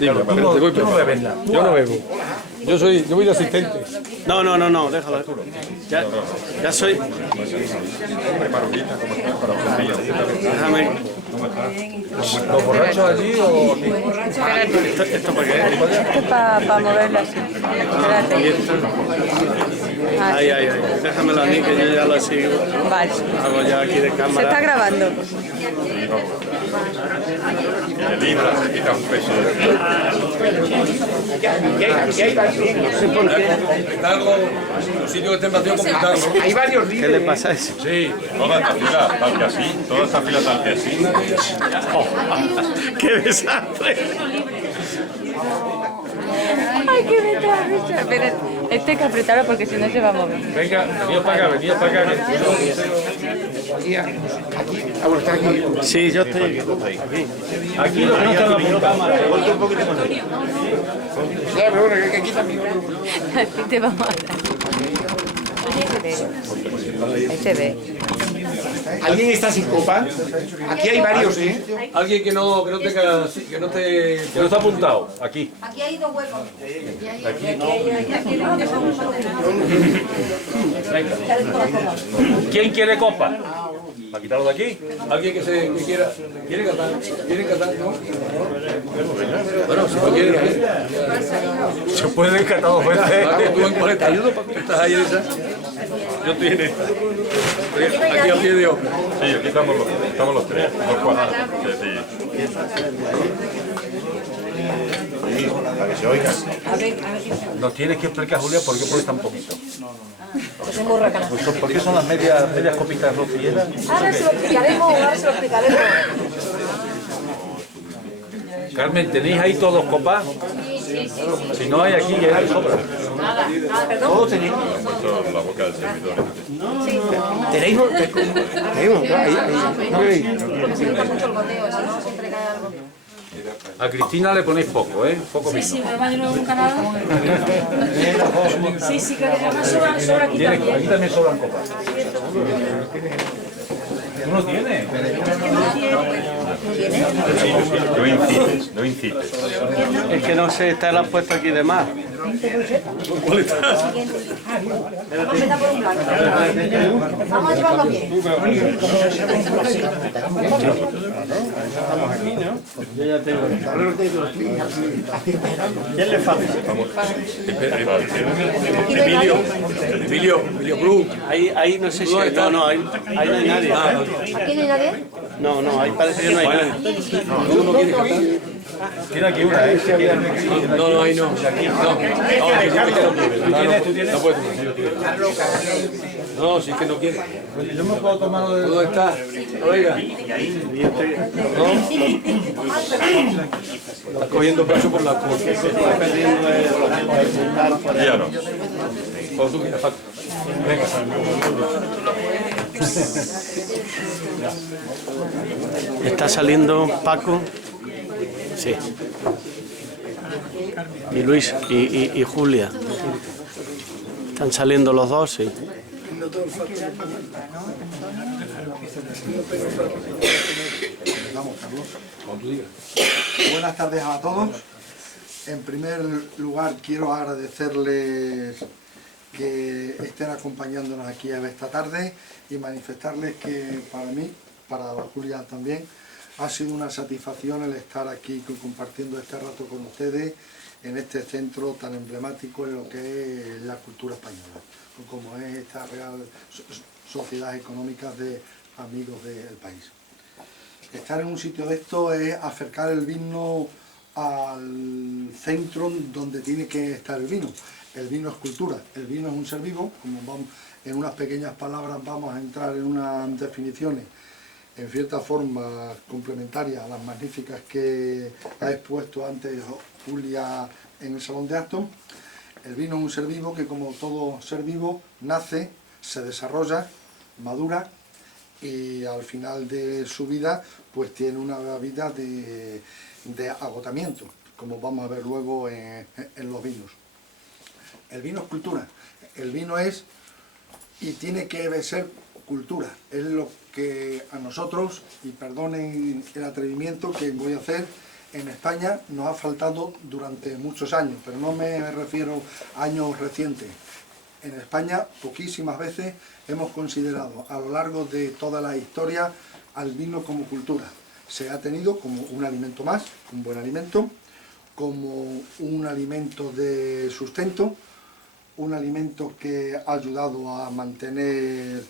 Dime, tú no bebes nada. Yo no bebo. Yo voy de asistente. No, déjalo. Ya soy. Déjame. ¿Los borrachos allí o aquí? ¿Esto para qué? Esto es para moverlo así. Espérate. Ay. Déjamelo a mí que yo ya lo sigo. Vale. Hago ya aquí de Se cámara. está grabando. Hay varios ¿Qué le pasa a eso? Sí, toda esta fila tal que así, toda esta fila tal que así. ¡Qué desastre! Ay, qué me da risa. Espera, este hay que apretarlo porque si no se va a mover. Venga, venid para acá. Sí, yo estoy. Aquí lo que no están apuntados. Aquí te vamos a dar. Ahí se ve. ¿Alguien está sin copa? Aquí hay varios, ¿eh? Alguien que no está apuntado. Aquí. Aquí hay dos huecos. ¿Quién quiere copa? ¿Para quitarlo de aquí? ¿Alguien que quiera? ¿Quiere cantar? ¿Quieren cantar? ¿No? Bueno, si no quieren. Se puede cantar dos veces. ¿Tú en cuál te ayudo? ¿Estás ahí, Elisa? Yo estoy en esta. Aquí a pie de ojo. Sí, aquí estamos los tres, los cuatro. Para que se oiga. Nos tienes que explicar, Julia, por qué pones tan poquito. Pues en borraca. ¿Por qué son las medias copitas rocilleras? Ahora se lo explicaremos, Carmen, ¿tenéis ahí todos copas? Si no hay aquí, ya hay sobra. Nada, perdón. Todos tenéis. Esto es la boca del servidor. ¿Tenéis? Ahí. ¿No veis? Porque se nota mucho el goteo, si no siempre cae algo. A Cristina le ponéis poco, ¿eh? Poco vino. Sí, pero más nunca nada. Sí, que además sobra aquí también. Aquí también sobran copas. ¿Tú no tienes? No incites. Es que no sé, está la han puesto aquí de más. Vamos a empezar por un blanco. Vamos a llevarlo bien. Yo ya tengo. ¿Quién le falta? Emilio Cruz. Ahí no sé si hay. No, ahí no hay nadie. ¿Aquí no hay nadie? No, ahí parece que no hay nadie. ¿Tú no quieres cantar? Tiene aquí una, ¿eh? No, ahí no. ¿Tú tienes? No puedes tomar. No, si es que no quiere. Yo me puedo tomar lo de... ¿Dónde está? Oiga. ¿No? Está cogiendo paso por la cruz. Ya no. Cuando tú quieras, Paco. Venga. Está saliendo Paco. Sí. Y Luis y Julia. Están saliendo los dos, sí. Buenas tardes a todos. En primer lugar quiero agradecerles que estén acompañándonos aquí esta tarde y manifestarles que para mí, para Julia también, ha sido una satisfacción el estar aquí compartiendo este rato con ustedes en este centro tan emblemático en lo que es la cultura española, como es esta Real Sociedad Económica de Amigos del País. Estar en un sitio de esto es acercar el vino al centro donde tiene que estar el vino. El vino es cultura, el vino es un ser vivo, como vamos, en unas pequeñas palabras vamos a entrar en unas definiciones en cierta forma complementarias a las magníficas que ha expuesto antes Julia en el Salón de Actos. El vino es un ser vivo que, como todo ser vivo, nace, se desarrolla, madura y al final de su vida pues tiene una vida de agotamiento, como vamos a ver luego en los vinos. El vino es cultura, el vino es y tiene que ser cultura. Es lo que a nosotros, y perdonen el atrevimiento que voy a hacer, en España nos ha faltado durante muchos años, pero no me refiero a años recientes. En España poquísimas veces hemos considerado a lo largo de toda la historia al vino como cultura. Se ha tenido como un alimento más, un buen alimento, como un alimento de sustento, un alimento que ha ayudado a mantener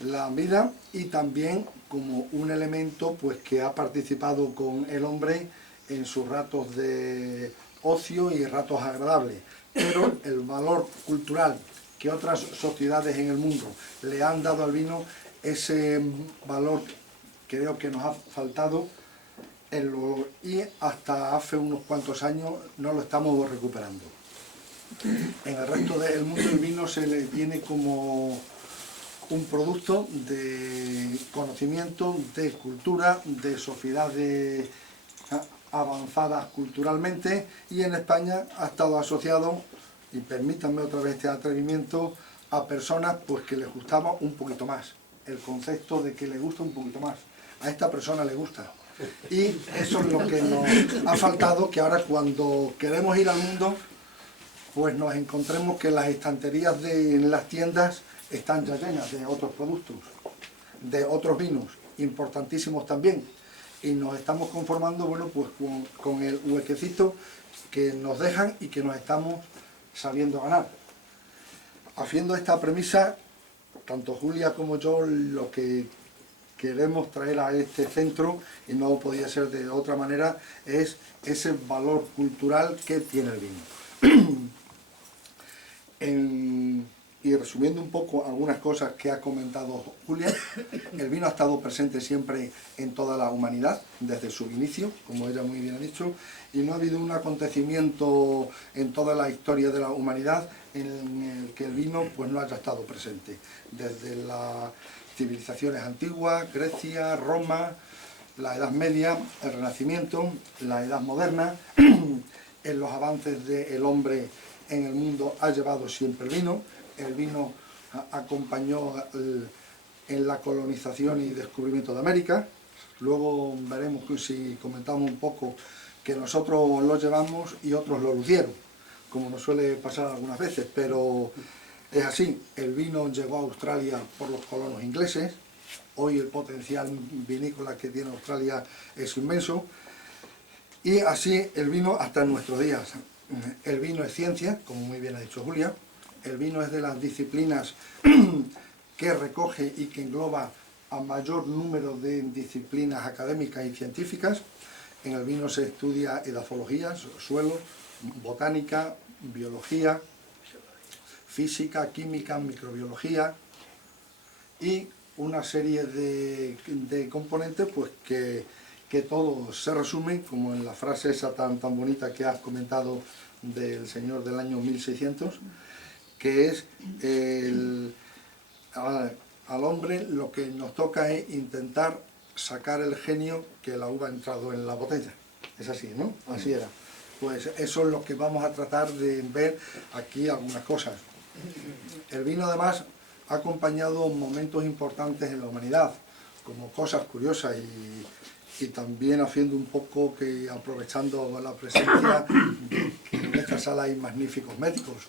la vida y también como un elemento pues que ha participado con el hombre en sus ratos de ocio y ratos agradables. Pero el valor cultural que otras sociedades en el mundo le han dado al vino, ese valor creo que nos ha faltado y hasta hace unos cuantos años no lo estamos recuperando. En el resto del mundo el vino se le tiene como un producto de conocimiento, de cultura, de sociedades avanzadas culturalmente, y en España ha estado asociado, y permítanme otra vez este atrevimiento, a personas pues que les gustaba un poquito más, el concepto de que le gusta un poquito más, a esta persona le gusta, y eso es lo que nos ha faltado, que ahora cuando queremos ir al mundo pues nos encontremos que las estanterías en las tiendas están ya llenas de otros productos, de otros vinos, importantísimos también, y nos estamos conformando, bueno, pues con el huequecito que nos dejan y que nos estamos sabiendo ganar. Haciendo esta premisa, tanto Julia como yo lo que queremos traer a este centro, y no podía ser de otra manera, es ese valor cultural que tiene el vino. Y resumiendo un poco algunas cosas que ha comentado Julia, el vino ha estado presente siempre en toda la humanidad, desde su inicio, como ella muy bien ha dicho, y no ha habido un acontecimiento en toda la historia de la humanidad en el que el vino pues no haya estado presente. Desde las civilizaciones antiguas, Grecia, Roma, la Edad Media, el Renacimiento, la Edad Moderna, en los avances del hombre en el mundo ha llevado siempre el vino acompañó en la colonización y descubrimiento de América. Luego veremos si comentamos un poco que nosotros lo llevamos y otros lo lucieron, como nos suele pasar algunas veces, pero es así. El vino llegó a Australia por los colonos ingleses, hoy el potencial vinícola que tiene Australia es inmenso, y así el vino hasta en nuestros días. El vino es ciencia, como muy bien ha dicho Julia. El vino es de las disciplinas que recoge y que engloba a mayor número de disciplinas académicas y científicas. En el vino se estudia edafología, suelo, botánica, biología, física, química, microbiología y una serie de componentes pues que todo se resume, como en la frase esa tan bonita que has comentado del señor del año 1600, que es al hombre lo que nos toca es intentar sacar el genio que la uva ha entrado en la botella. Es así, ¿no? Así era. Pues eso es lo que vamos a tratar de ver aquí algunas cosas. El vino además ha acompañado momentos importantes en la humanidad, como cosas curiosas y también haciendo un poco que aprovechando la presencia en esta sala hay magníficos médicos.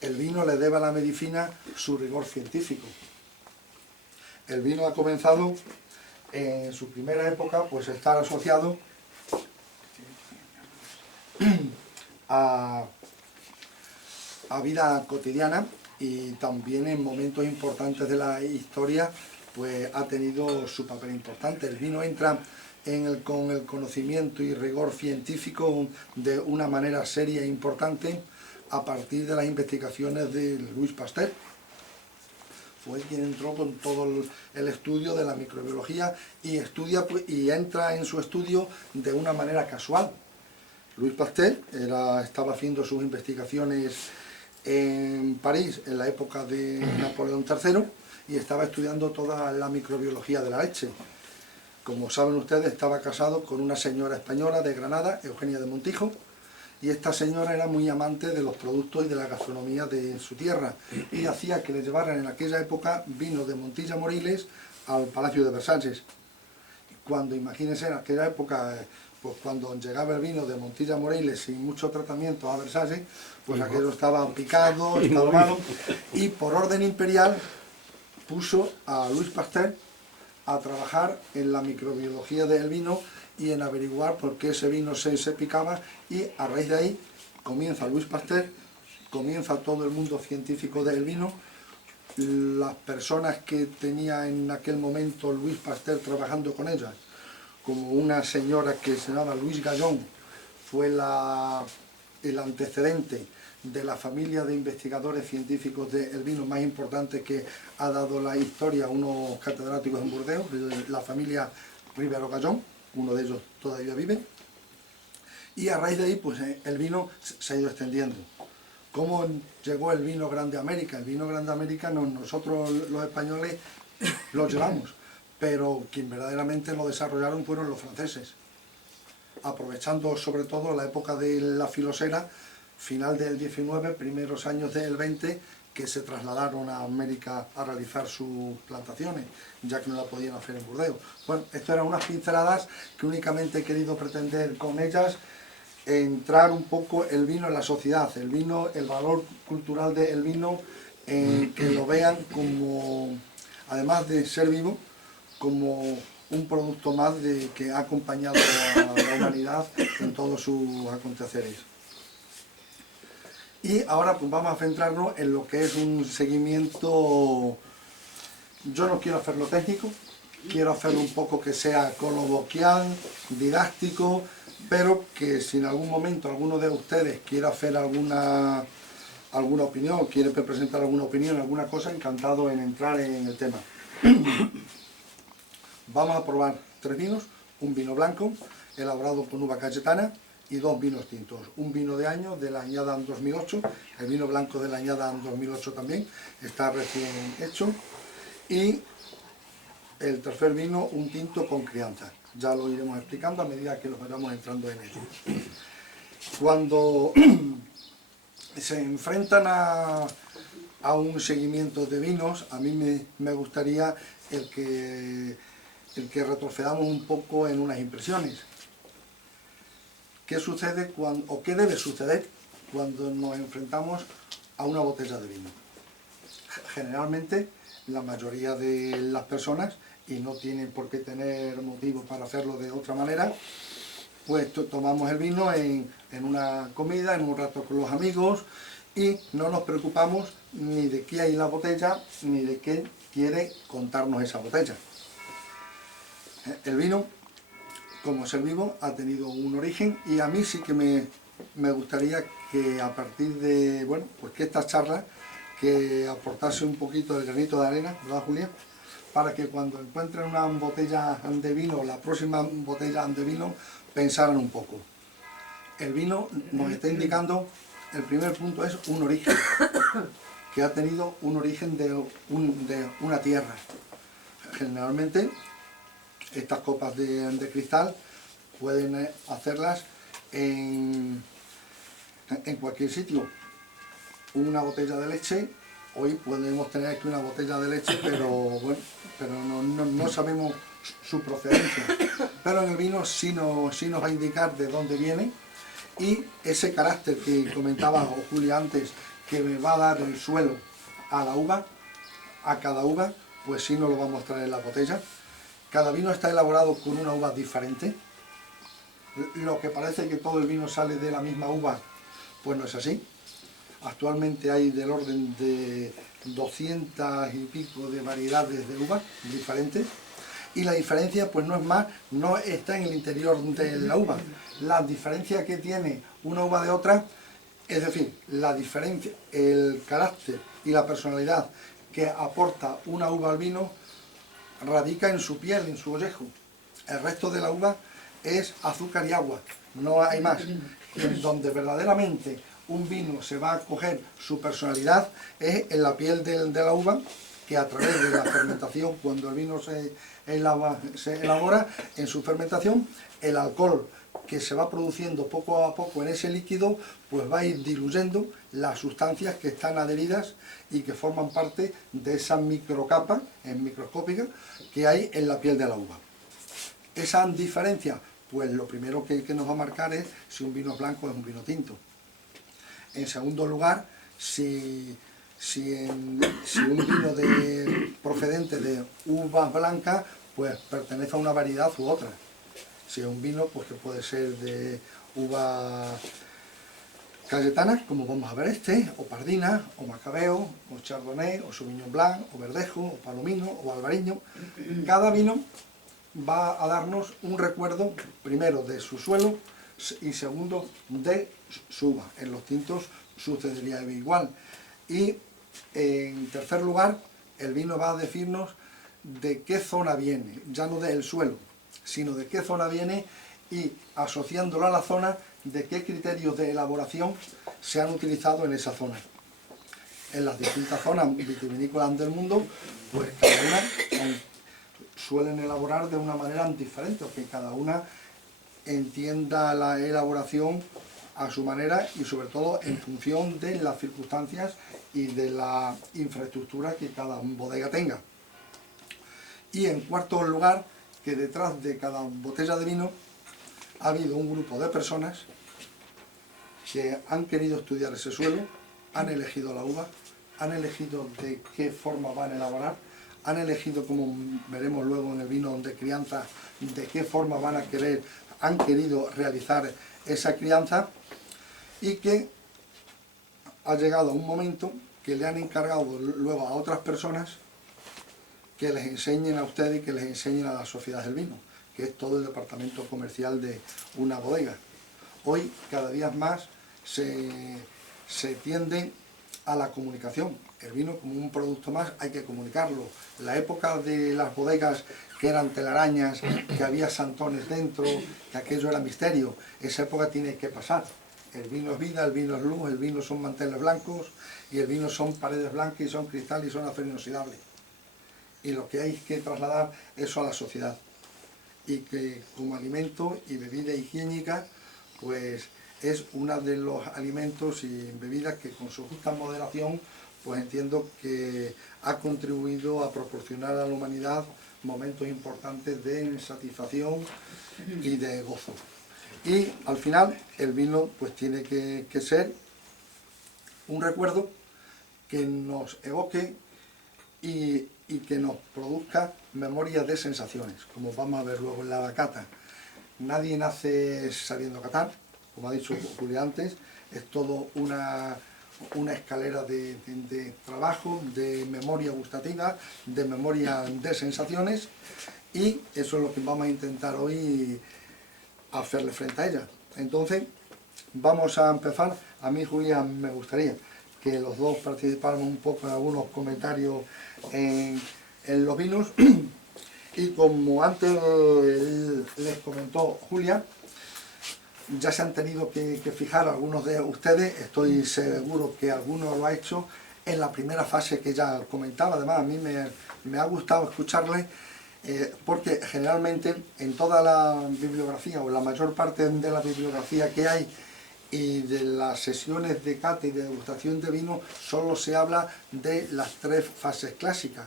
El vino le debe a la medicina su rigor científico. El vino ha comenzado en su primera época pues estar asociado a vida cotidiana, y también en momentos importantes de la historia pues ha tenido su papel importante. El vino entra con el conocimiento y rigor científico de una manera seria e importante a partir de las investigaciones de Louis Pasteur. Fue quien entró con todo el estudio de la microbiología y entra en su estudio de una manera casual. Louis Pasteur estaba haciendo sus investigaciones en París en la época de Napoleón III y estaba estudiando toda la microbiología de la leche. Como saben ustedes, estaba casado con una señora española de Granada, Eugenia de Montijo, y esta señora era muy amante de los productos y de la gastronomía de su tierra, y hacía que le llevaran en aquella época vino de Montilla Moriles al Palacio de Versalles. Cuando, imagínense, en aquella época, pues cuando llegaba el vino de Montilla Moriles sin mucho tratamiento a Versalles, pues aquello estaba picado, estaba malo, y por orden imperial puso a Louis Pasteur a trabajar en la microbiología del vino y en averiguar por qué ese vino se picaba, y a raíz de ahí comienza Louis Pasteur, comienza todo el mundo científico del vino. Las personas que tenía en aquel momento Louis Pasteur trabajando con ellas, como una señora que se llamaba Louise Gallon, fue el antecedente de la familia de investigadores científicos del vino más importante que ha dado la historia a unos catedráticos en Burdeos, la familia Ribero Gallon, uno de ellos todavía vive, y a raíz de ahí pues el vino se ha ido extendiendo. ¿Cómo llegó el vino Grande América? El vino Grande América nosotros los españoles lo llevamos, pero quien verdaderamente lo desarrollaron fueron los franceses, aprovechando sobre todo la época de la filosera, final del 19, primeros años del 20, que se trasladaron a América a realizar sus plantaciones, ya que no la podían hacer en Burdeos. Bueno, esto eran unas pinceladas que únicamente he querido pretender con ellas entrar un poco el vino en la sociedad, el vino, el valor cultural del vino, que lo vean como, además de ser vivo, como un producto más que ha acompañado a la humanidad en todos sus aconteceres. Y ahora pues vamos a centrarnos en lo que es un seguimiento. Yo no quiero hacerlo técnico, quiero hacerlo un poco que sea coloquial, didáctico, pero que si en algún momento alguno de ustedes quiere hacer alguna opinión, quiere presentar alguna opinión, alguna cosa, encantado en entrar en el tema. Vamos a probar 3 vinos, un vino blanco elaborado con uva cayetana y 2 vinos tintos. Un vino de año de la añada 2008, el vino blanco de la añada 2008 también, está recién hecho, y el tercer vino, un tinto con crianza. Ya lo iremos explicando a medida que nos vayamos entrando en ello. Cuando se enfrentan a un seguimiento de vinos, a mí me gustaría el que retrocedamos un poco en unas impresiones. ¿Qué sucede o qué debe suceder cuando nos enfrentamos a una botella de vino? Generalmente, la mayoría de las personas, y no tienen por qué tener motivo para hacerlo de otra manera, pues tomamos el vino en una comida, en un rato con los amigos, y no nos preocupamos ni de qué hay en la botella, ni de qué quiere contarnos esa botella. El vino, como ser vivo, ha tenido un origen, y a mí sí que me gustaría que a partir de, bueno, pues que esta charla, que aportase un poquito del granito de arena, ¿verdad, Julia? Para que cuando encuentren una botella de vino, la próxima botella de vino, pensaran un poco. El vino nos está indicando, el primer punto es un origen, que ha tenido un origen de una tierra. Generalmente, estas copas de cristal pueden hacerlas en cualquier sitio. Una botella de leche, hoy podemos tener aquí una botella de leche, pero bueno, no sabemos su procedencia. Pero en el vino sí nos va a indicar de dónde viene, y ese carácter que comentaba Julia antes, que me va a dar el suelo a la uva, a cada uva, pues sí nos lo va a mostrar en la botella. Cada vino está elaborado con una uva diferente. Lo que parece que todo el vino sale de la misma uva, pues no es así. Actualmente hay del orden de 200 y pico de variedades de uvas diferentes, y la diferencia pues no está en el interior de la uva. La diferencia que tiene una uva de otra, es decir, la diferencia, el carácter y la personalidad que aporta una uva al vino, radica en su piel, en su ollejo. El resto de la uva es azúcar y agua, no hay más. En donde verdaderamente un vino se va a coger su personalidad es en la piel de la uva, que a través de la fermentación, cuando el vino se elabora, en su fermentación, el alcohol que se va produciendo poco a poco en ese líquido, pues va a ir diluyendo las sustancias que están adheridas y que forman parte de esa microcapa microscópica que hay en la piel de la uva. Esa diferencia, pues lo primero que nos va a marcar es si un vino es blanco o es un vino tinto. En segundo lugar, si un vino procedente de uvas blancas, pues pertenece a una variedad u otra. Si es un vino, pues que puede ser de uva cayetana, como vamos a ver o pardina, o macabeo, o chardonnay, o sauvignon blanc, o verdejo, o palomino, o albariño. Cada vino va a darnos un recuerdo, primero de su suelo y segundo de su uva. En los tintos sucedería igual. Y en tercer lugar, el vino va a decirnos de qué zona viene, ya no del suelo, sino de qué zona viene y, asociándolo a la zona, de qué criterios de elaboración se han utilizado en esa zona. En las distintas zonas vitivinícolas del mundo, pues cada una suelen elaborar de una manera diferente, porque cada una entienda la elaboración a su manera y sobre todo en función de las circunstancias y de la infraestructura que cada bodega tenga. Y en cuarto lugar, que detrás de cada botella de vino ha habido un grupo de personas que han querido estudiar ese suelo, han elegido la uva, han elegido de qué forma van a elaborar, han elegido, como veremos luego en el vino de crianza, de qué forma han querido realizar esa crianza, y que ha llegado a un momento que le han encargado luego a otras personas que les enseñen a ustedes y que les enseñen a la sociedad del vino, que es todo el departamento comercial de una bodega. Hoy, cada día más, se tiende a la comunicación. El vino, como un producto más, hay que comunicarlo. La época de las bodegas que eran telarañas, que había santones dentro, que aquello era misterio, esa época tiene que pasar. El vino es vida, el vino es luz, el vino son manteles blancos, y el vino son paredes blancas, y son cristal, y son acero inoxidable. Y lo que hay que trasladar eso a la sociedad. Y que como alimento y bebida higiénica, pues es uno de los alimentos y bebidas que con su justa moderación, pues entiendo que ha contribuido a proporcionar a la humanidad momentos importantes de satisfacción y de gozo. Y al final el vino pues tiene que ser un recuerdo que nos evoque y que nos produzca memorias de sensaciones, como vamos a ver luego en la cata. Nadie nace sabiendo catar, como ha dicho Julia antes, es todo una escalera de trabajo, de memoria gustativa, de memoria de sensaciones, y eso es lo que vamos a intentar hoy hacerle frente a ella. Entonces, vamos a empezar. A mí, Julia, me gustaría que los dos participáramos un poco en algunos comentarios en los vinos, y como antes les comentó Julia, ya se han tenido que fijar algunos de ustedes, estoy seguro que algunos lo ha hecho, en la primera fase que ya comentaba. Además, a mí me ha gustado escucharle, porque generalmente en toda la bibliografía, o la mayor parte de la bibliografía que hay, y de las sesiones de cata y de degustación de vino, solo se habla de las tres fases clásicas: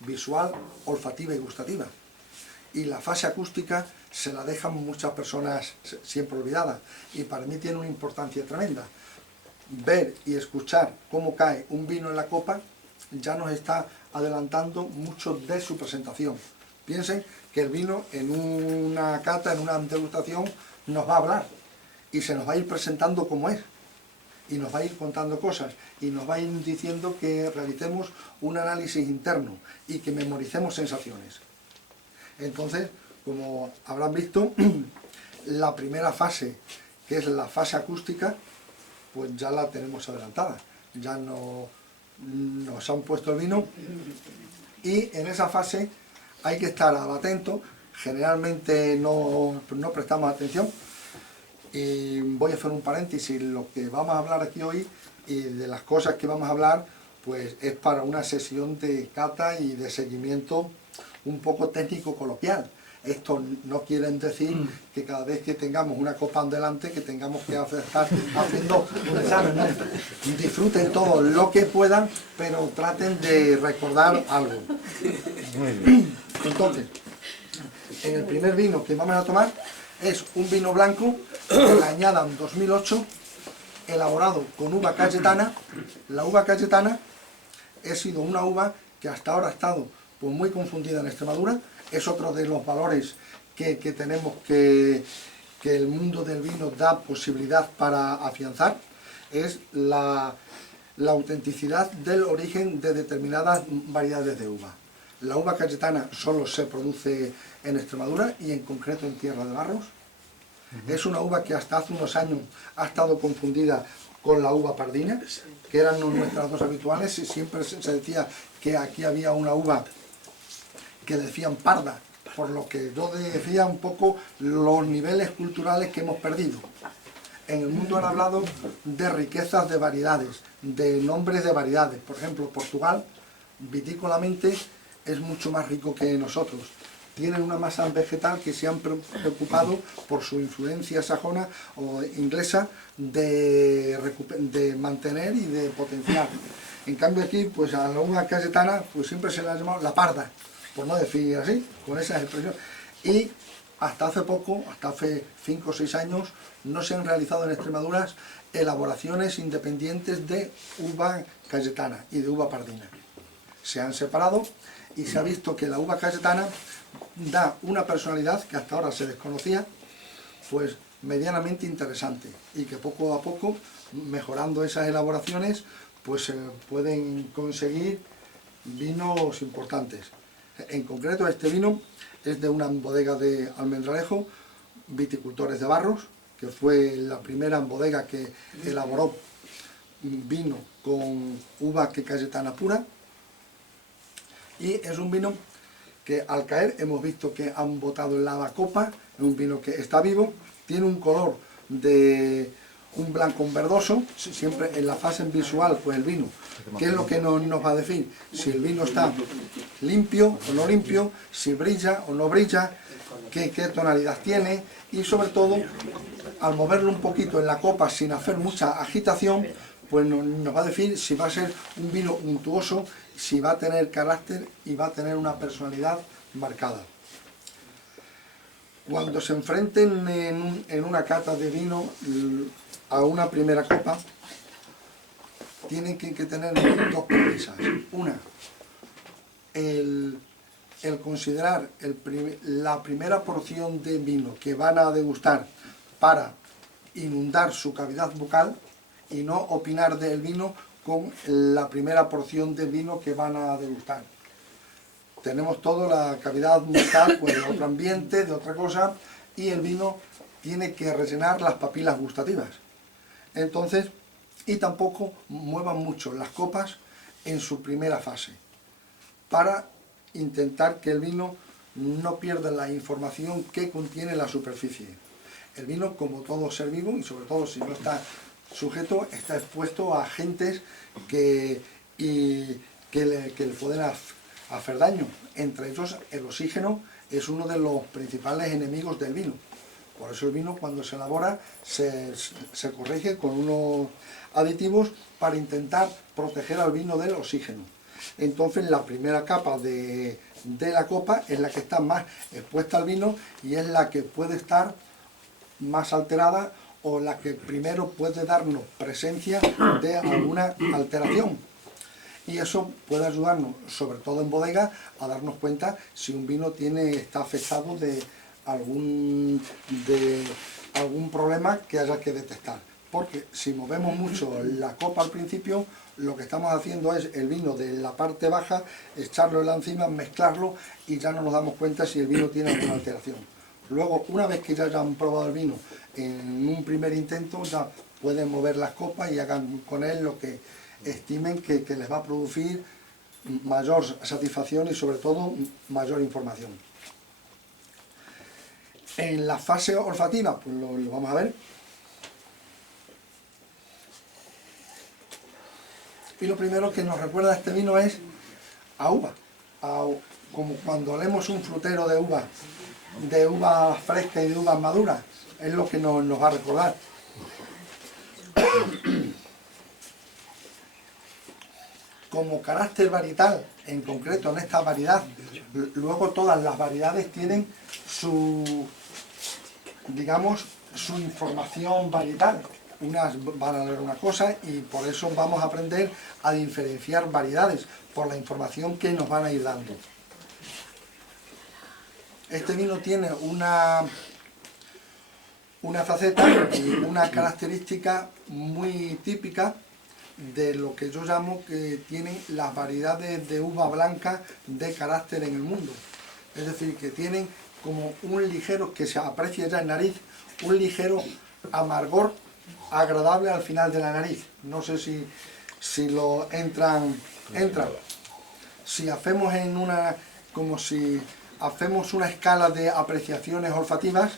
visual, olfativa y gustativa. Y la fase acústica se la dejan muchas personas siempre olvidadas, y para mí tiene una importancia tremenda. Ver y escuchar cómo cae un vino en la copa ya nos está adelantando mucho de su presentación. Piensen que el vino en una cata, en una degustación, nos va a hablar y se nos va a ir presentando como es, y nos va a ir contando cosas, y nos va a ir diciendo que realicemos un análisis interno y que memoricemos sensaciones. Entonces, como habrán visto, la primera fase, que es la fase acústica, pues ya la tenemos adelantada. Ya nos han puesto el vino, y en esa fase hay que estar atento. Generalmente no prestamos atención, y voy a hacer un paréntesis. Lo que vamos a hablar aquí hoy y de las cosas que vamos a hablar, pues es para una sesión de cata y de seguimiento un poco técnico coloquial. Esto no quiere decir que cada vez que tengamos una copa delante que tengamos que estar haciendo un examen, ¿no? Disfruten todo lo que puedan, pero traten de recordar algo. Entonces, en el primer vino que vamos a tomar es un vino blanco de la añada 2008, elaborado con uva cayetana. La uva cayetana ha sido una uva que hasta ahora ha estado pues, muy confundida en Extremadura. Es otro de los valores que tenemos que el mundo del vino da posibilidad para afianzar. Es la autenticidad del origen de determinadas variedades de uva. La uva cayetana solo se produce en Extremadura y en concreto en Tierra de Barros. Es una uva que hasta hace unos años ha estado confundida con la uva pardina, que eran nuestras dos habituales, y siempre se decía que aquí había una uva que decían parda, por lo que yo decía un poco los niveles culturales que hemos perdido. En el mundo han hablado de riquezas de variedades, de nombres de variedades. Por ejemplo, Portugal, vitícolamente, es mucho más rico que nosotros. Tienen una masa vegetal que se han preocupado por su influencia sajona o inglesa de mantener y de potenciar. En cambio aquí, pues a la uva cayetana, pues siempre se la ha llamado la parda, por no decir así, con esa expresión. Y hasta hace poco, hasta hace 5 o 6 años, no se han realizado en Extremadura elaboraciones independientes de uva cayetana y de uva pardina. Se han separado y se ha visto que la uva cayetana da una personalidad que hasta ahora se desconocía, pues medianamente interesante, y que poco a poco, mejorando esas elaboraciones, pues se pueden conseguir vinos importantes. En concreto, este vino es de una bodega de Almendralejo, Viticultores de Barros, que fue la primera bodega que elaboró vino con uva cayetana pura, y es un vino que al caer hemos visto que han botado en la copa. Es un vino que está vivo, tiene un color de un blanco verdoso. Siempre en la fase visual, pues el vino, ¿qué es lo que nos va a decir? Si el vino está limpio o no limpio, si brilla o no brilla, qué tonalidad tiene, y sobre todo, al moverlo un poquito en la copa sin hacer mucha agitación, pues nos va a decir si va a ser un vino untuoso, si va a tener carácter y va a tener una personalidad marcada. Cuando se enfrenten en una cata de vino a una primera copa, tienen que tener dos premisas. Una, el considerar la primera porción de vino que van a degustar para inundar su cavidad bucal, y no opinar del vino con la primera porción de vino que van a degustar. Tenemos toda la cavidad bucal, pues, de otro ambiente, de otra cosa, y el vino tiene que rellenar las papilas gustativas. Entonces, y tampoco muevan mucho las copas en su primera fase, para intentar que el vino no pierda la información que contiene la superficie. El vino, como todo ser vivo, y sobre todo si no está sujeto, está expuesto a agentes que le pueden hacer daño. Entre ellos, el oxígeno es uno de los principales enemigos del vino. Por eso el vino, cuando se elabora, se corrige con unos aditivos para intentar proteger al vino del oxígeno. Entonces, la primera capa de la copa es la que está más expuesta al vino y es la que puede estar más alterada, o la que primero puede darnos presencia de alguna alteración. Y eso puede ayudarnos, sobre todo en bodega, a darnos cuenta si un vino está afectado de algún problema que haya que detectar. Porque si movemos mucho la copa al principio, lo que estamos haciendo es el vino de la parte baja, echarlo en la encima, mezclarlo, y ya no nos damos cuenta si el vino tiene alguna alteración. Luego, una vez que ya hayan probado el vino en un primer intento, ya pueden mover las copas y hagan con él lo que estimen que les va a producir mayor satisfacción y sobre todo mayor información. En la fase olfativa, pues lo vamos a ver. Y lo primero que nos recuerda este vino es a uva, como cuando olemos un frutero de uva fresca y de uvas maduras, es lo que nos va a recordar. Como carácter varietal, en concreto en esta variedad, luego todas las variedades tienen su, digamos, su información varietal. Unas van a leer una cosa y por eso vamos a aprender a diferenciar variedades por la información que nos van a ir dando. Este vino tiene una faceta y una característica muy típica de lo que yo llamo que tienen las variedades de uva blanca de carácter en el mundo. Es decir, que tienen como un ligero, que se aprecia ya en nariz, un ligero amargor agradable al final de la nariz. No sé si lo entran. Si hacemos hacemos una escala de apreciaciones olfativas,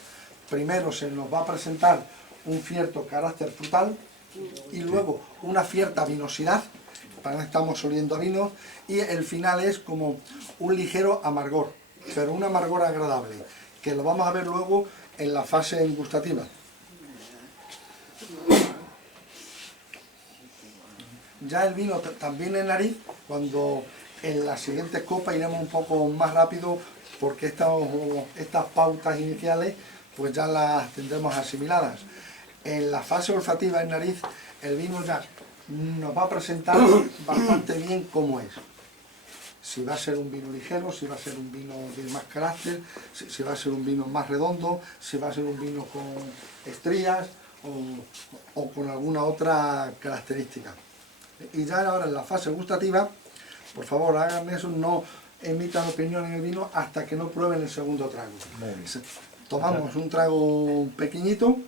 primero se nos va a presentar un cierto carácter frutal y luego una cierta vinosidad, para que estamos oliendo a vino, y el final es como un ligero amargor, pero un amargor agradable, que lo vamos a ver luego en la fase gustativa. Ya el vino también en nariz, cuando en la siguiente copa iremos un poco más rápido, porque estas pautas iniciales pues ya las tendremos asimiladas. En la fase olfativa en nariz, el vino ya nos va a presentar bastante bien cómo es. Si va a ser un vino ligero, si va a ser un vino de más carácter, si va a ser un vino más redondo, si va a ser un vino con estrías o con alguna otra característica. Y ya ahora en la fase gustativa, por favor hagan eso, no emitan opinión en el vino hasta que no prueben el segundo trago. Tomamos un trago pequeñito.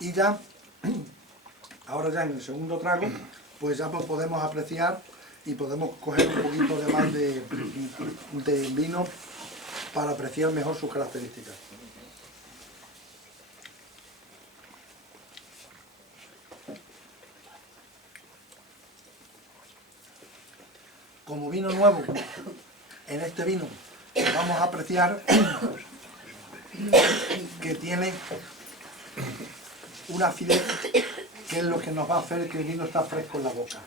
Y ya, ahora ya en el segundo trago, pues ya podemos apreciar y podemos coger un poquito de más de vino para apreciar mejor sus características. Como vino nuevo, en este vino vamos a apreciar que tiene una acidez que es lo que nos va a hacer que el vino está fresco en la boca,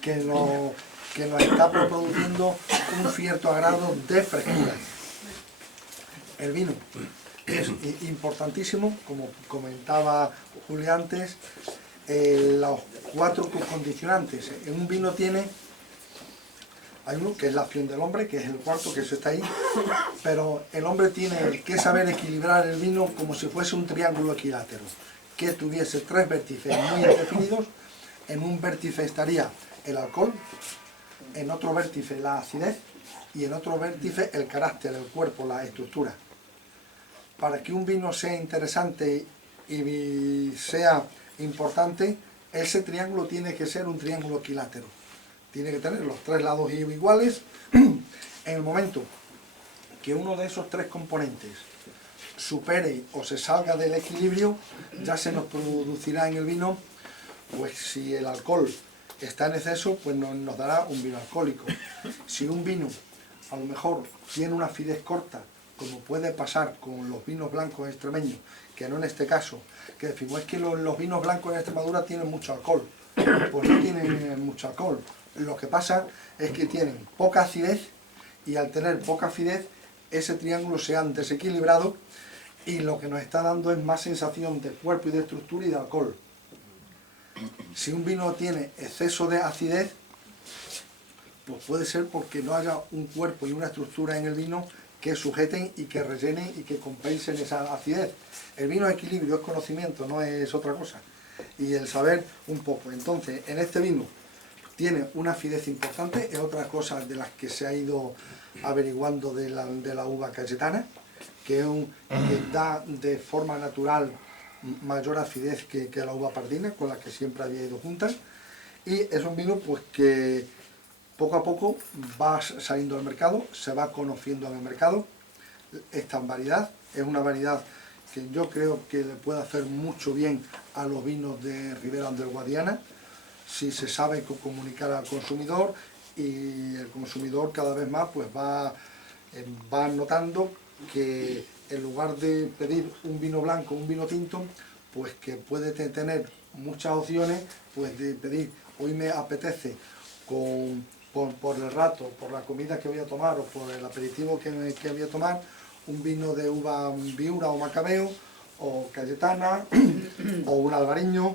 que nos está produciendo un cierto agrado de frescura. El vino es importantísimo, como comentaba Julia antes, los 4 condicionantes. En un vino hay uno que es la acción del hombre, que es el cuarto, que eso está ahí, pero el hombre tiene que saber equilibrar el vino como si fuese un triángulo equilátero, que tuviese 3 vértices muy definidos. En un vértice estaría el alcohol, en otro vértice la acidez y en otro vértice el carácter, el cuerpo, la estructura. Para que un vino sea interesante y sea importante, ese triángulo tiene que ser un triángulo equilátero. Tiene que tener los 3 lados iguales. En el momento que uno de esos 3 componentes supere o se salga del equilibrio, ya se nos producirá en el vino, pues si el alcohol está en exceso, pues nos dará un vino alcohólico. Si un vino a lo mejor tiene una acidez corta, como puede pasar con los vinos blancos extremeños, que no en este caso, que decimos es que los vinos blancos en Extremadura tienen mucho alcohol, pues no tienen mucho alcohol. Lo que pasa es que tienen poca acidez y al tener poca acidez ese triángulo se han desequilibrado y lo que nos está dando es más sensación de cuerpo y de estructura y de alcohol. Si un vino tiene exceso de acidez, pues puede ser porque no haya un cuerpo y una estructura en el vino que sujeten y que rellenen y que compensen esa acidez. El vino es equilibrio, es conocimiento, no es otra cosa. Y el saber un poco. Entonces, en este vino tiene una acidez importante, es otra cosa de las que se ha ido averiguando de la uva cayetana, que da de forma natural mayor acidez que la uva pardina, con la que siempre había ido juntas, y es un vino pues que poco a poco va saliendo al mercado, se va conociendo en el mercado. Esta variedad es una variedad que yo creo que le puede hacer mucho bien a los vinos de Ribera del Guadiana, si se sabe comunicar al consumidor, y el consumidor cada vez más pues va notando que en lugar de pedir un vino blanco, un vino tinto, pues que puede tener muchas opciones, pues de pedir, hoy me apetece por el rato, por la comida que voy a tomar o por el aperitivo que voy a tomar, un vino de uva Viura o Macabeo, o Cayetana, o un Albariño,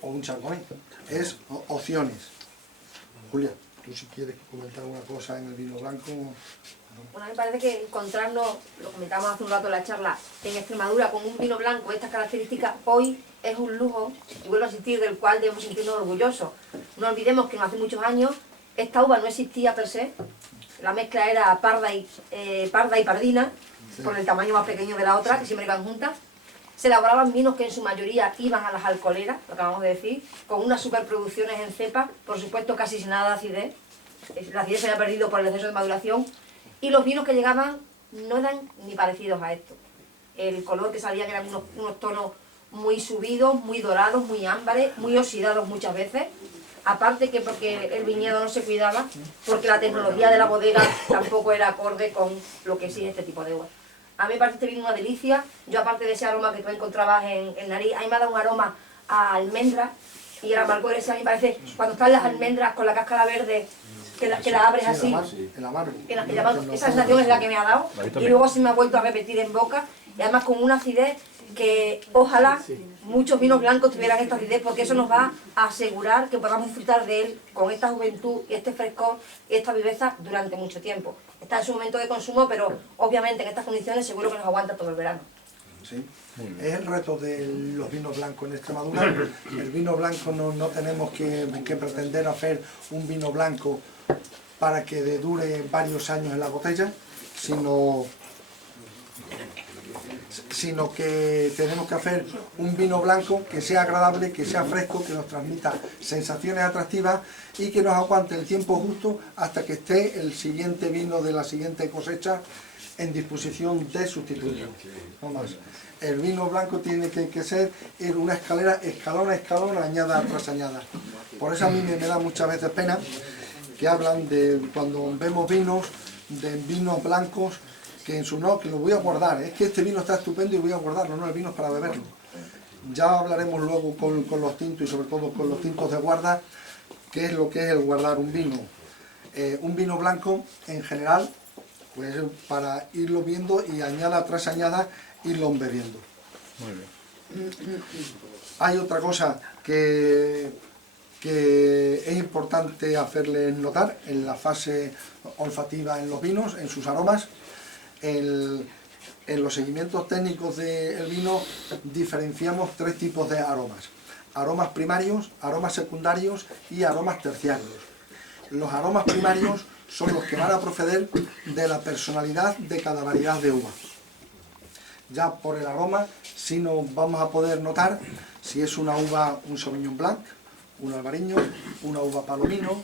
o un Chardonnay. Es opciones. Julia, tú si quieres comentar alguna cosa en el vino blanco. Bueno, a mí me parece que encontrarnos, lo comentábamos hace un rato en la charla, en Extremadura con un vino blanco de estas características, hoy es un lujo, y vuelvo a insistir, del cual debemos sentirnos orgullosos. No olvidemos que hace muchos años esta uva no existía per se, la mezcla era parda y pardina, por el tamaño más pequeño de la otra, que siempre iban juntas. Se elaboraban vinos que en su mayoría iban a las alcoholeras, lo que acabamos de decir, con unas superproducciones en cepa, por supuesto casi sin nada de acidez. La acidez se había perdido por el exceso de maduración, y los vinos que llegaban no eran ni parecidos a esto. El color que salían eran unos tonos muy subidos, muy dorados, muy ámbares, muy oxidados muchas veces. Aparte que porque el viñedo no se cuidaba, porque la tecnología de la bodega tampoco era acorde con lo que sí es este tipo de uvas. A mí me parece este vino una delicia. Yo, aparte de ese aroma que tú encontrabas en nariz, a mí me ha dado un aroma a almendra, y el amargor ese a mí me parece, cuando están las almendras con la cáscara verde, que la abres así, esa sensación es la que me ha dado, y luego se me ha vuelto a repetir en boca, y además con una acidez que ojalá muchos vinos blancos tuvieran esta acidez, porque eso nos va a asegurar que podamos disfrutar de él con esta juventud y este frescor y esta viveza durante mucho tiempo. Está en su momento de consumo, pero obviamente en estas condiciones seguro que nos aguanta todo el verano. Sí. Es el reto de los vinos blancos en Extremadura. El vino blanco no tenemos que pretender hacer un vino blanco para que dure varios años en la botella, sino que tenemos que hacer un vino blanco que sea agradable, que sea fresco, que nos transmita sensaciones atractivas y que nos aguante el tiempo justo hasta que esté el siguiente vino de la siguiente cosecha en disposición de sustituirlo. No más. El vino blanco tiene que ser en una escalera, escalón a escalón, añada tras añada. Por eso a mí me da muchas veces pena que hablan de, cuando vemos vinos, de vinos blancos, que en su no, que lo voy a guardar, es que este vino está estupendo y voy a guardarlo, no, el vino es para beberlo. Ya hablaremos luego con los tintos y sobre todo con los tintos de guarda, qué es lo que es el guardar un vino. Un vino blanco, en general, pues para irlo viendo y añada tras añada, irlo bebiendo. Muy bien. Hay otra cosa que es importante hacerles notar en la fase olfativa en los vinos, en sus aromas. En los seguimientos técnicos del vino diferenciamos tres tipos de aromas: aromas primarios, aromas secundarios y aromas terciarios. Los aromas primarios son los que van a proceder de la personalidad de cada variedad de uva. Ya por el aroma sí nos vamos a poder notar si es una uva, un Sauvignon Blanc, un Albariño, una uva Palomino,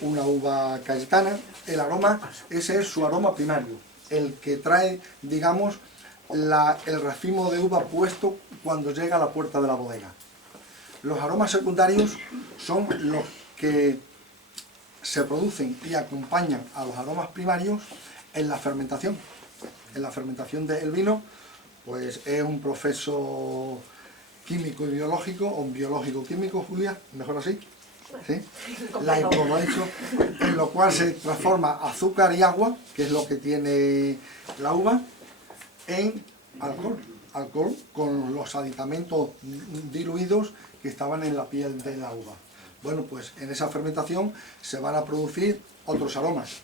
una uva Cayetana. El aroma, ese es su aroma primario, el que trae, digamos, el racimo de uva puesto cuando llega a la puerta de la bodega. Los aromas secundarios son los que se producen y acompañan a los aromas primarios en la fermentación. En la fermentación del vino, pues es un proceso químico y biológico, o biológico-químico, Julia, mejor así, ¿sí? Como he dicho, en lo cual se transforma azúcar y agua, que es lo que tiene la uva, en alcohol con los aditamentos diluidos que estaban en la piel de la uva. Bueno, pues en esa fermentación se van a producir otros aromas,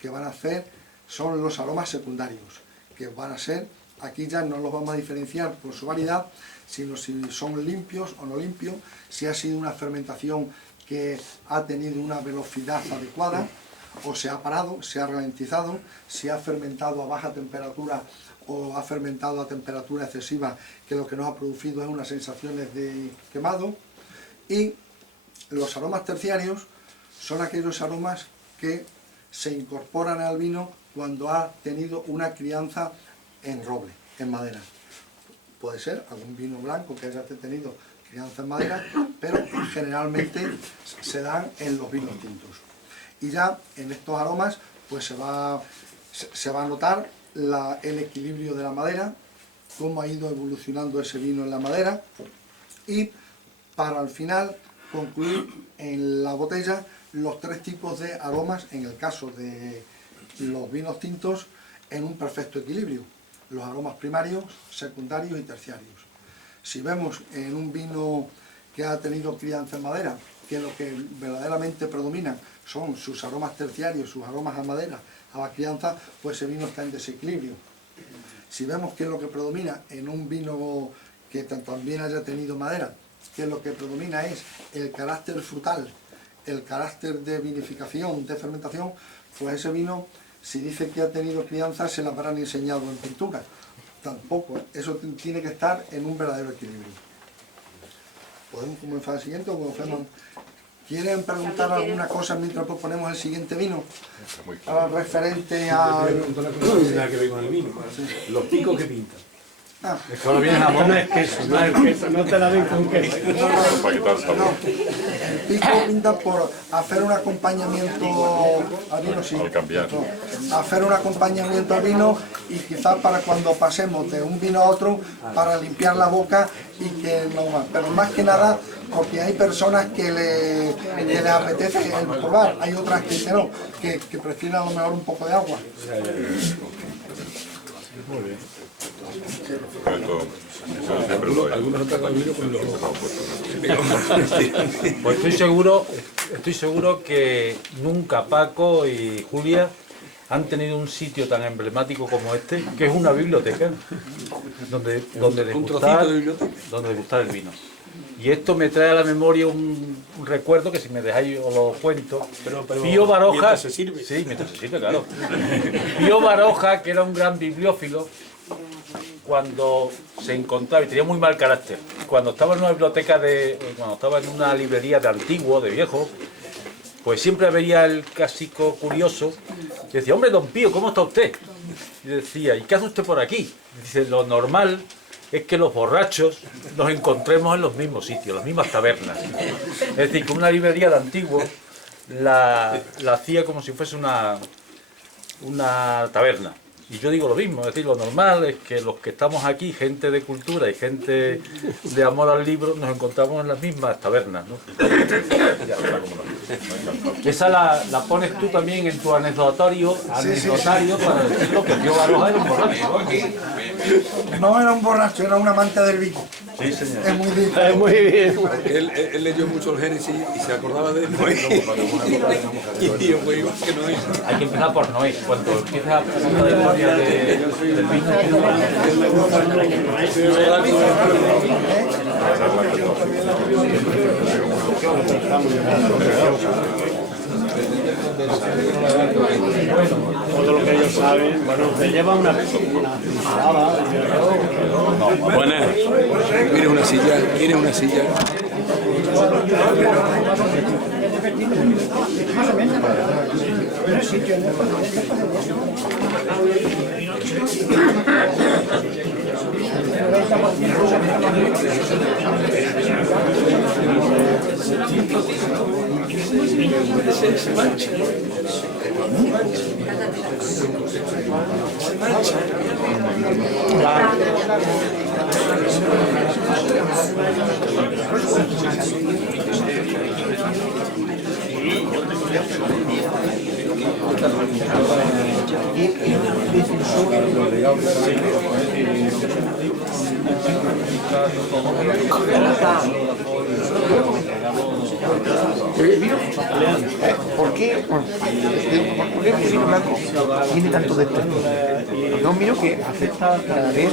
que van a ser, son los aromas secundarios, que van a ser, aquí ya no los vamos a diferenciar por su variedad, sino si son limpios o no limpios, si ha sido una fermentación que ha tenido una velocidad adecuada, o se ha parado, se ha ralentizado, si ha fermentado a baja temperatura o ha fermentado a temperatura excesiva, que lo que nos ha producido es unas sensaciones de quemado. Y los aromas terciarios son aquellos aromas que se incorporan al vino cuando ha tenido una crianza en roble, en madera. Puede ser algún vino blanco que haya tenido crianza en madera, pero generalmente se dan en los vinos tintos. Y ya en estos aromas pues se va a notar el equilibrio de la madera, cómo ha ido evolucionando ese vino en la madera, y para al final concluir en la botella los 3 tipos de aromas, en el caso de los vinos tintos, en un perfecto equilibrio: los aromas primarios, secundarios y terciarios. Si vemos en un vino que ha tenido crianza en madera, que lo que verdaderamente predomina son sus aromas terciarios, sus aromas a madera, a la crianza, pues ese vino está en desequilibrio. Si vemos que lo que predomina en un vino que también haya tenido madera, que lo que predomina es el carácter frutal, el carácter de vinificación, de fermentación, pues ese vino, si dice que ha tenido crianza, se la habrán enseñado en pintura. Tampoco, eso tiene que estar en un verdadero equilibrio. ¿Podemos comenzar el siguiente o hacemos? ¿Quieren preguntar alguna cosa mientras proponemos el siguiente vino? Referente a... Una cosa que tiene que ver con el vino. Los picos que pintan. Ah, Es que ahora viene jamón. No es queso, no es queso, no te la ven con queso. Para quitar sabor. no. El pico pinta por hacer un acompañamiento al vino, sí. Al cambiar. No, hacer un acompañamiento al vino y quizás para cuando pasemos de un vino a otro, para limpiar la boca y que no más. Pero más que nada, porque hay personas que les apetece el probar, hay otras que no, que prefieren a lo mejor un poco de agua. Esto siempre lo Algunos han el vino con los ojos. Pues estoy seguro que nunca Paco y Julia han tenido un sitio tan emblemático como este, que es una biblioteca, donde degustar el vino. Y esto me trae a la memoria un recuerdo que, si me dejáis os lo cuento. Pero Pío Baroja, mientras se sirve. Sí, mientras se sirve, claro. Pío Baroja, que era un gran bibliófilo, cuando se encontraba, y tenía muy mal carácter, cuando estaba en una biblioteca cuando estaba en una librería de antiguo, de viejo, pues siempre veía el clásico curioso, y decía: hombre, don Pío, ¿cómo está usted? Y decía: ¿y qué hace usted por aquí? Y dice: lo normal es que los borrachos nos encontremos en los mismos sitios, las mismas tabernas. Es decir, que una librería de antiguo la hacía como si fuese una taberna. Y yo digo lo mismo, es decir, lo normal es que los que estamos aquí, gente de cultura y gente de amor al libro, nos encontramos en las mismas tabernas, ¿no? Ya, esa la pones tú también en tu anecdotario para decirlo, que Pío Baroja era un borracho. No era un borracho, era un amante del vino. Sí, señor. Es muy difícil. Muy bien. Él leyó mucho el Génesis y se acordaba de Noé. Y yo, pues, igual que Noé. Hay que empezar por Noé. Cuando empiezas a presentar la historia del vino, Todo lo que ellos saben, bueno, se lleva una pincelada. Buenas. Mire una silla, mire una silla. ¿Por qué? ¿Por qué el vino blanco tiene tanto de esto? Es un vino que afecta cada vez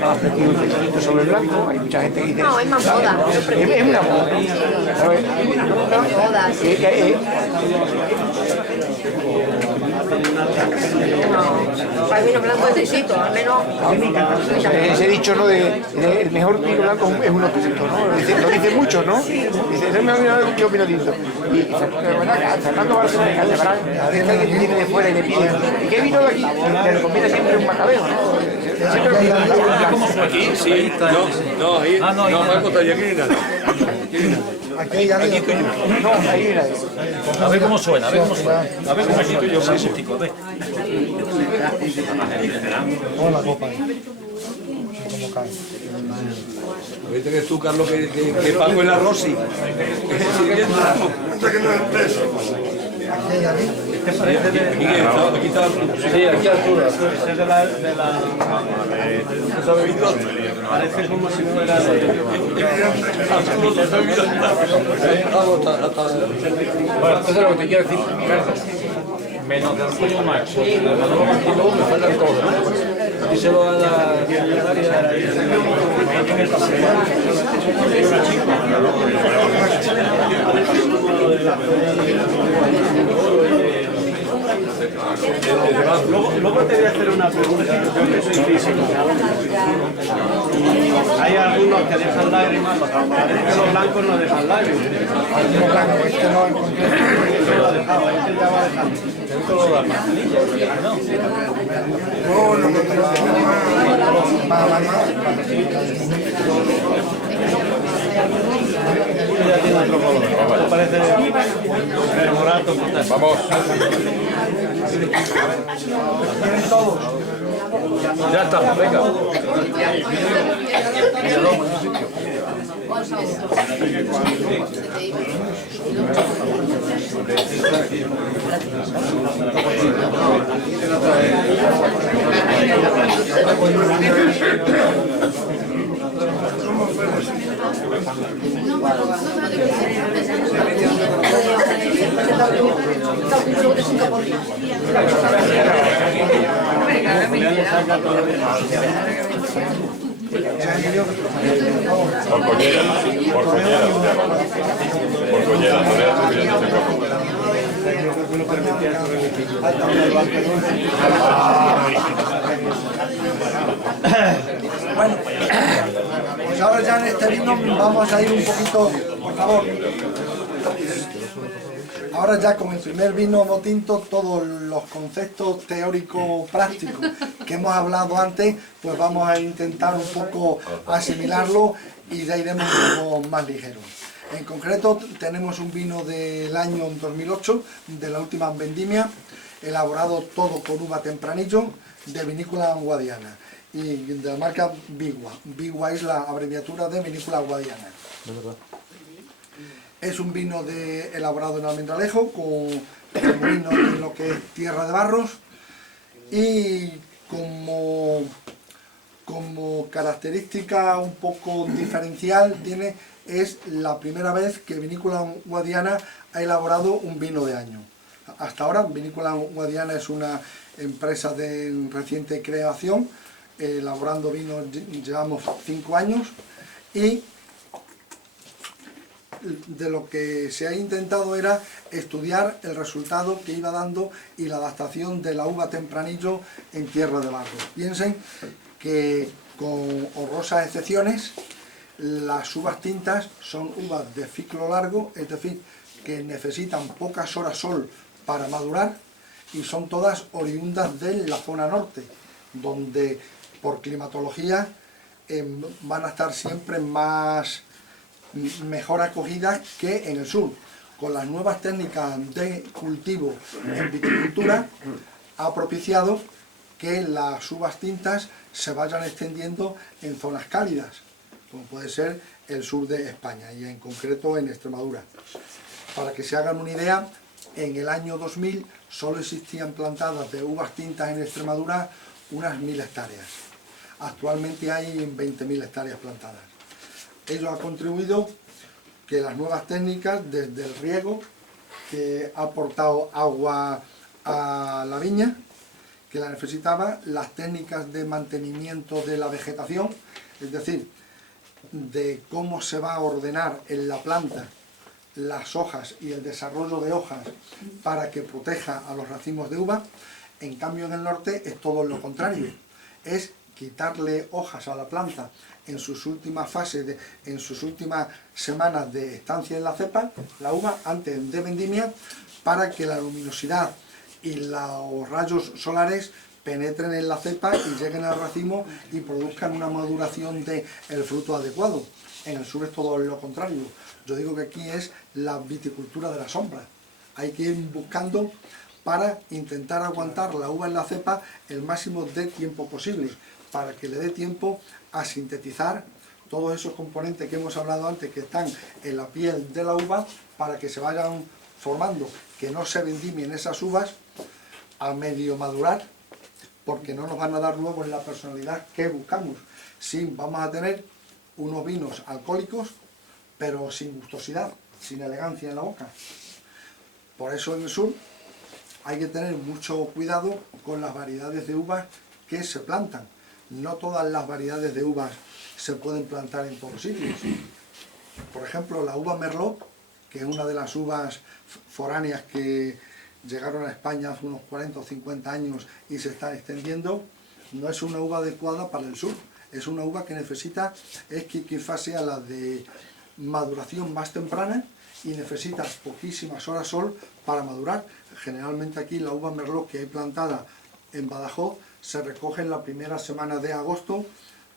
más prestigio sobre el blanco. Hay mucha gente que dice... No, es más moda. Es una moda. Moda, sí. Para el vino blanco es exquisito, al menos. Ese dicho, ¿no? El mejor vino blanco es uno tinto, ¿no? Lo dice mucho, ¿no? Dice, es el mejor vino tinto. Y Fernando Barcelona de Caldebrán, a veces alguien viene de fuera y le pide: ¿y qué vino de aquí? Le recomienda siempre un Macabeo, ¿no? Aquí, sí. No, ahí. No, Marco está aquí. Aquí hay alguien. No, ahí era eso. A ver cómo suena, a ver cómo suena. A ver cómo suena. Yo más acústico, a ver. Hola, copa. ¿Cómo cae? Viste que tú, Carlos, que Paco es la Rosy. Aquí hay alguien. Aquí está. Sí, aquí Arturo. Es de la... Parece como si fuera Bueno, entonces lo que te quiero decir, Carlos, menos de Arturo Macho, de Manolo Martínez, me faltan todos, ¿no? Díselo a la secretaria. Luego te voy a hacer una pregunta, yo que soy físico. Hay algunos que dejan lágrimas, los blancos no dejan lágrimas. Este no encontré. Este lo ha dejado, este ya va dejando. No, lo que Ya tiene otro color. Esto parece el morato. Vamos. tienen todos. Ya estamos, venga. Por collera, por collera, por collera, no era suficiente. Bueno, pues ahora ya en este vino vamos a ir un poquito, por favor. Ahora ya con el primer vino tinto, todos los conceptos teóricos prácticos que hemos hablado antes, pues vamos a intentar un poco asimilarlo y ya iremos un poco más ligeros. En concreto tenemos un vino del año 2008, de la última vendimia, elaborado todo con uva tempranillo, de vinícola Guadiana y de la marca Vigua. Vigua es la abreviatura de vinícola Guadiana. Es un vino elaborado en almendralejo, con vino de lo que es tierra de barros, y como característica un poco diferencial es la primera vez que Vinícola Guadiana ha elaborado un vino de año. Hasta ahora Vinícola Guadiana es una empresa de reciente creación, elaborando vinos llevamos 5 años, y de lo que se ha intentado era estudiar el resultado que iba dando y la adaptación de la uva tempranillo en tierra de barro. Piensen que, con honrosas excepciones, las uvas tintas son uvas de ciclo largo, es decir, que necesitan pocas horas sol para madurar, y son todas oriundas de la zona norte, donde por climatología van a estar siempre mejor acogidas que en el sur. Con las nuevas técnicas de cultivo en viticultura ha propiciado que las uvas tintas se vayan extendiendo en zonas cálidas, como puede ser el sur de España y en concreto en Extremadura. Para que se hagan una idea, en el año 2000 solo existían plantadas de uvas tintas en Extremadura unas 1000 hectáreas. Actualmente hay 20.000 hectáreas plantadas. Ello ha contribuido que las nuevas técnicas, desde el riego, que ha aportado agua a la viña, que la necesitaba, las técnicas de mantenimiento de la vegetación, es decir, de cómo se va a ordenar en la planta las hojas y el desarrollo de hojas para que proteja a los racimos de uva. En cambio, en el norte es todo lo contrario, es quitarle hojas a la planta en sus últimas fases, en sus últimas semanas de estancia en la cepa, la uva, antes de vendimia, para que la luminosidad y los rayos solares penetren en la cepa y lleguen al racimo y produzcan una maduración del fruto adecuado. En el sur es todo lo contrario. Yo digo que aquí es la viticultura de la sombra. Hay que ir buscando para intentar aguantar la uva en la cepa el máximo de tiempo posible, para que le dé tiempo a sintetizar todos esos componentes que hemos hablado antes que están en la piel de la uva, para que se vayan formando, que no se vendimien esas uvas a medio madurar, porque no nos van a dar luego en la personalidad que buscamos. Sí, vamos a tener unos vinos alcohólicos, pero sin gustosidad, sin elegancia en la boca. Por eso en el sur hay que tener mucho cuidado con las variedades de uvas que se plantan. No todas las variedades de uvas se pueden plantar en todos sitios. Por ejemplo, la uva Merlot, que es una de las uvas foráneas que llegaron a España hace unos 40 o 50 años y se están extendiendo, no es una uva adecuada para el sur. Es una uva que necesita, es que quizás sea la de maduración más temprana y necesita poquísimas horas sol para madurar. Generalmente aquí la uva Merlot que hay plantada en Badajoz se recoge en la primera semana de agosto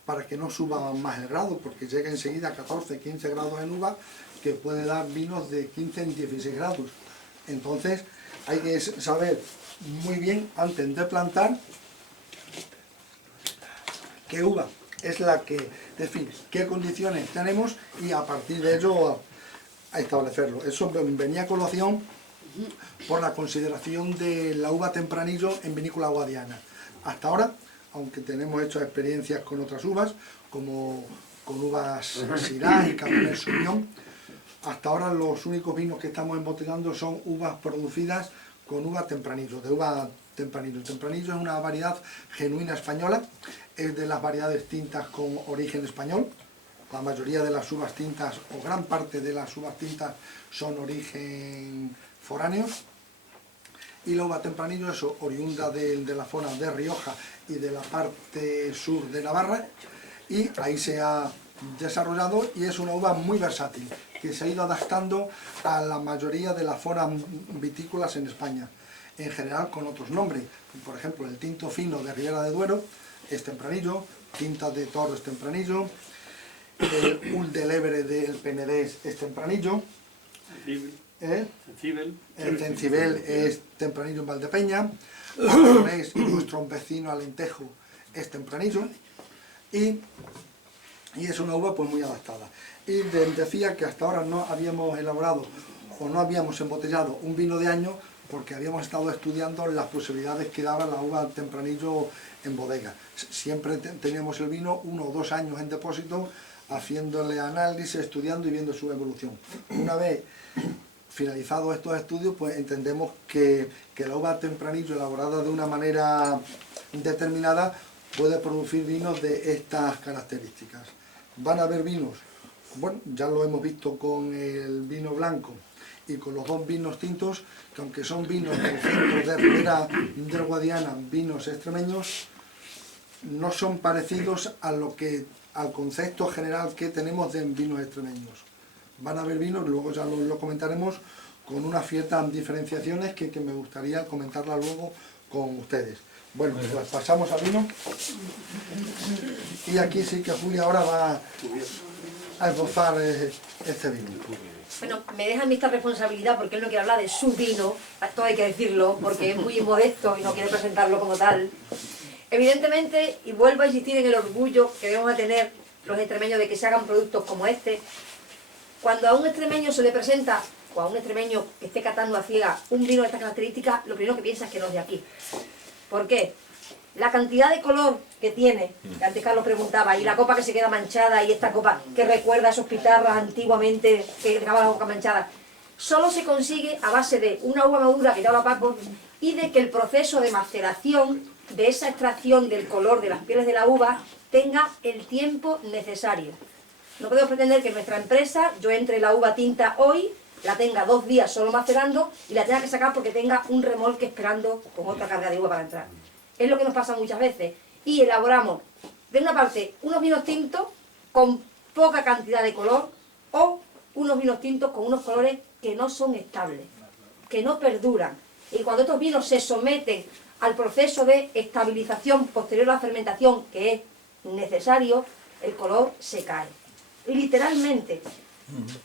para que no suba más el grado, porque llega enseguida a 14, 15 grados en uva, que puede dar vinos de 15 en 16 grados. Entonces hay que saber muy bien antes de plantar qué uva es la que define qué condiciones tenemos y a partir de ello a establecerlo. Eso venía a colación por la consideración de la uva tempranillo en vinícola guadiana. Hasta ahora, aunque tenemos hecho experiencias con otras uvas, como con uvas Syrah y Cabernet Sauvignon, hasta ahora los únicos vinos que estamos embotellando son uvas producidas con uva tempranillo, de uva tempranillo. El tempranillo es una variedad genuina española, es de las variedades tintas con origen español. La mayoría de las uvas tintas, o gran parte de las uvas tintas, son origen foráneos. Y la uva tempranillo es oriunda de la zona de Rioja y de la parte sur de Navarra, y ahí se ha desarrollado y es una uva muy versátil, que se ha ido adaptando a la mayoría de las zonas vitícolas en España, en general con otros nombres. Por ejemplo, el tinto fino de Ribera de Duero es tempranillo, tinta de Toro es tempranillo, el Ul del Ebre del Penedés es tempranillo, el Cencibel es tempranillo en Valdepeña, Aragonés y nuestro vecino Alentejo es tempranillo, y es una uva pues muy adaptada. Y decía que hasta ahora no habíamos elaborado o no habíamos embotellado un vino de año porque habíamos estado estudiando las posibilidades que daba la uva tempranillo en bodega. Siempre teníamos el vino 1 o 2 años en depósito, haciéndole análisis, estudiando y viendo su evolución. Una vez finalizados estos estudios, pues entendemos que la uva tempranillo elaborada de una manera determinada puede producir vinos de estas características. Van a haber vinos, bueno, ya lo hemos visto con el vino blanco y con los dos vinos tintos, que aunque son vinos del centro de Ribera del Guadiana, vinos extremeños, no son parecidos al concepto general que tenemos de vinos extremeños. Van a haber vinos, luego ya lo comentaremos, con unas ciertas diferenciaciones que me gustaría comentarlas luego con ustedes. Bueno, pues pasamos al vino. Y aquí sí que Julia ahora va a esbozar este vino. Bueno, me deja a mí esta responsabilidad porque él no quiere hablar de su vino, esto hay que decirlo, porque es muy modesto y no quiere presentarlo como tal. Evidentemente, y vuelvo a insistir en el orgullo que debemos tener los extremeños de que se hagan productos como este, cuando a un extremeño se le presenta, o a un extremeño que esté catando a ciega un vino de estas características, lo primero que piensa es que no es de aquí. ¿Por qué? La cantidad de color que tiene, que antes Carlos preguntaba, y la copa que se queda manchada, y esta copa que recuerda a esos pitarras antiguamente que dejaban la boca manchada, solo se consigue a base de una uva madura que ya habla Paco, y de que el proceso de maceración, de esa extracción del color de las pieles de la uva, tenga el tiempo necesario. No podemos pretender que en nuestra empresa yo entre la uva tinta hoy, la tenga 2 días solo macerando y la tenga que sacar porque tenga un remolque esperando con otra carga de uva para entrar. Es lo que nos pasa muchas veces. Y elaboramos, de una parte, unos vinos tintos con poca cantidad de color o unos vinos tintos con unos colores que no son estables, que no perduran. Y cuando estos vinos se someten al proceso de estabilización posterior a la fermentación que es necesario, el color se cae. Literalmente.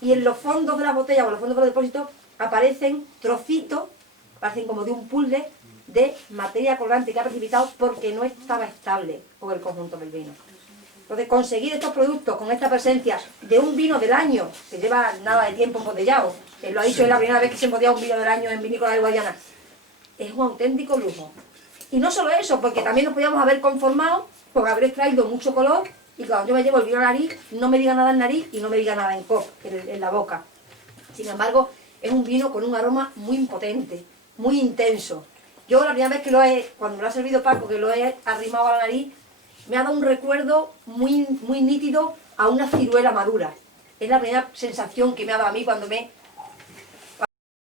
Y en los fondos de las botellas o en los fondos de los depósitos aparecen trocitos, parecen como de un puzzle, de materia colorante que ha precipitado porque no estaba estable con el conjunto del vino. Entonces, conseguir estos productos con esta presencia de un vino del año, que lleva nada de tiempo embotellado, él lo ha dicho, es la primera vez que se embotella un vino del año en Vinícola de Guadiana, es un auténtico lujo. Y no solo eso, porque también nos podíamos haber conformado con haber extraído mucho color y cuando yo me llevo el vino a la nariz, no me diga nada en nariz y no me diga nada en la boca. Sin embargo, es un vino con un aroma muy potente, muy intenso. Yo la primera vez que cuando me lo ha servido Paco, que lo he arrimado a la nariz, me ha dado un recuerdo muy, muy nítido a una ciruela madura. Es la primera sensación que me ha dado a mí cuando me